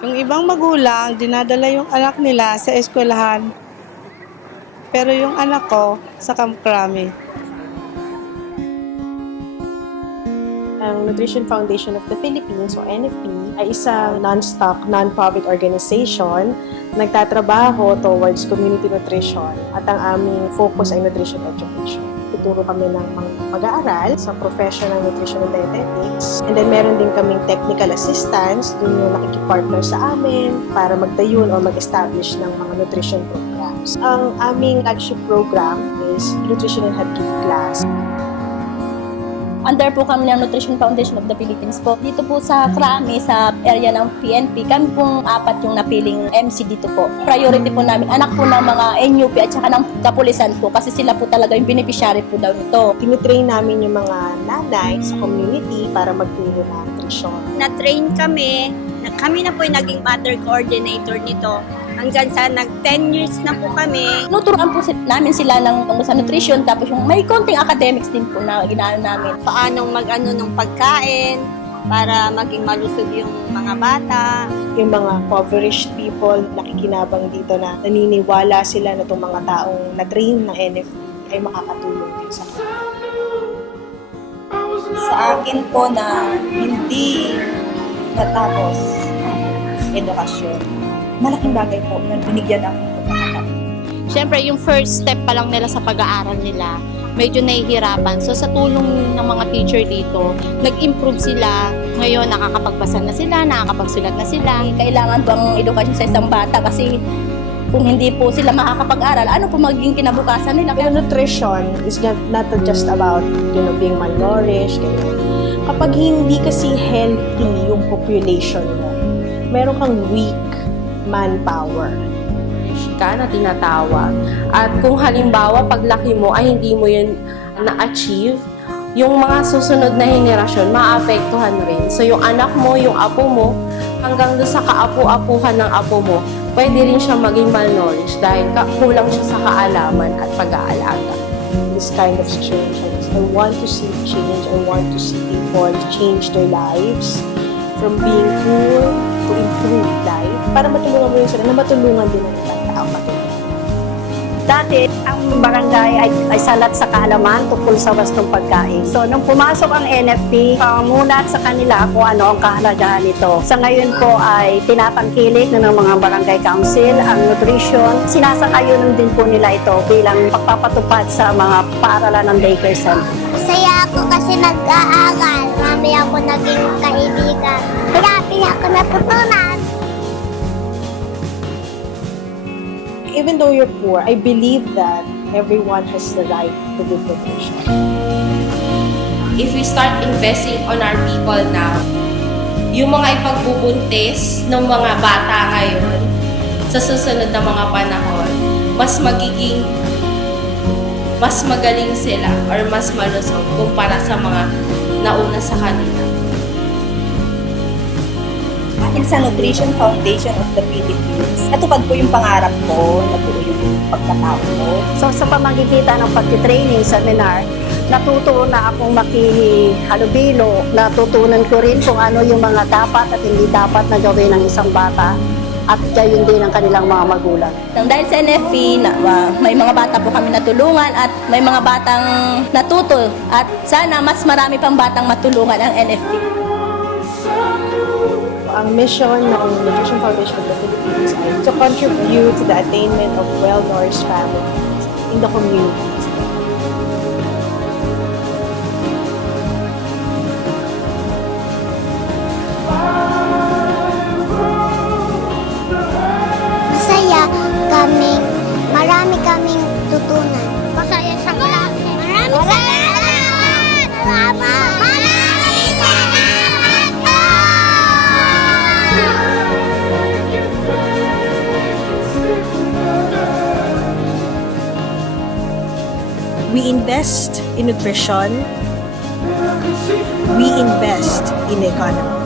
Yung ibang magulang, dinadala yung anak nila sa eskwelahan. Pero yung anak ko, sa Camp Crame. Ang Nutrition Foundation of the Philippines o NFP ay isang non-stock, non-profit organization nagtatrabaho towards community nutrition at ang aming focus ay nutrition education. Tuturo kami ng mga mag-aaral sa professional nutrition and dietetics. And then meron din kaming technical assistance, dun yung nakikipartner sa amin para magtayun o mag-establish ng mga nutrition programs. Ang aming flagship program is Nutrition and Health Kit Class. Under po kami ng Nutrition Foundation of the Philippines po. Dito po sa Crame, sa area ng PNP, kami pong 4 yung napiling MC dito po. Priority po namin, anak po ng mga NUP at saka ng kapulisan po kasi sila po talaga yung beneficiary po daw nito. Tinitrain namin yung mga nanay sa community para magturo ng nutrition. Na-train kami na po yung naging mother coordinator nito. Hanggang sa 10 years na po kami. Nuturuan po namin sila ng tungkol sa nutrition tapos yung may konting academics din po na ginaan namin. Paanong mag-ano ng pagkain para maging malusog yung mga bata. Yung mga impoverished people nakikinabang dito na naniniwala sila na itong mga taong na-train ng NFP ay makakatulong din sa kanila. Sa akin po na hindi natapos edukasyon, malaking bagay po na binigyan ako ng pagkakataon. Siyempre, yung first step pa lang nila sa pag-aaral nila, medyo nahihirapan. So, sa tulong ng mga teacher dito, nag-improve sila. Ngayon, nakakapagbasa na sila, nakakapagsulat na sila. Kailangan po ang edukasyon sa isang bata kasi kung hindi po sila makakapag-aral, ano po magiging kinabukasan nila? Kaya nutrition is not just about being malnourished. Kapag hindi kasi healthy yung population mo, meron kang weak manpower. Ka na tinatawag. At kung halimbawa paglaki mo ay hindi mo yun na-achieve, yung mga susunod na henerasyon maapektuhan rin. So yung anak mo, yung apo mo, hanggang doon sa kaapu-apuhan ng apo mo, pwede rin siya maging malnourished dahil kulang siya sa kaalaman at pag-aalaga. This kind of situations, I want to see change. I want to see people change their lives from being poor to improve life para matulungan mo yun sila na matulungan din ang ibang tao matulungan. Dati, ang barangay ay salat sa kaalaman tungkol sa wastong pagkain. So, nung pumasok ang NFP, pangamulat sa kanila kung ano ang kahalagahan nito. Sa ngayon po ay tinatangkilik na ng mga barangay council ang nutrition. Sinasakayunan din po nila ito bilang pagpapatupad sa mga paaralan ng daycare center. Masaya ako kasi nag-aaral. Mami ako naging kaibigan. Marami ako natutunan. Even though you're poor, I believe that everyone has the right to good nutrition. If we start investing on our people now, yung mga ipagbubuntis ng mga bata ngayon sa susunod na mga panahon, mas magaling sila or mas malusog kumpara sa mga nauna sa kanila. Dahil sa Nutrition Foundation of the Philippines, natupad po yung pangarap ko, nabuo yung pagkatao ko. So, sa pamagitan ng pagtitraining seminar, natuto na akong makihalubilo. Natutunan ko rin kung ano yung mga dapat at hindi dapat na gawin ng isang bata at gayon din ang kanilang mga magulang. Dahil sa NFP, may mga bata po kami natulungan at may mga batang natuto at sana mas marami pang batang matulungan ang NFP. Ang mission ng Nutrition Foundation of the Philippines ay to contribute to the attainment of well-nourished families in the communities. Masaya kami. Marami kaming tutunan. Masaya sa klase. Marami salamat! Salamat! Maraming salamat po! We invest in nutrition. We invest in the economy.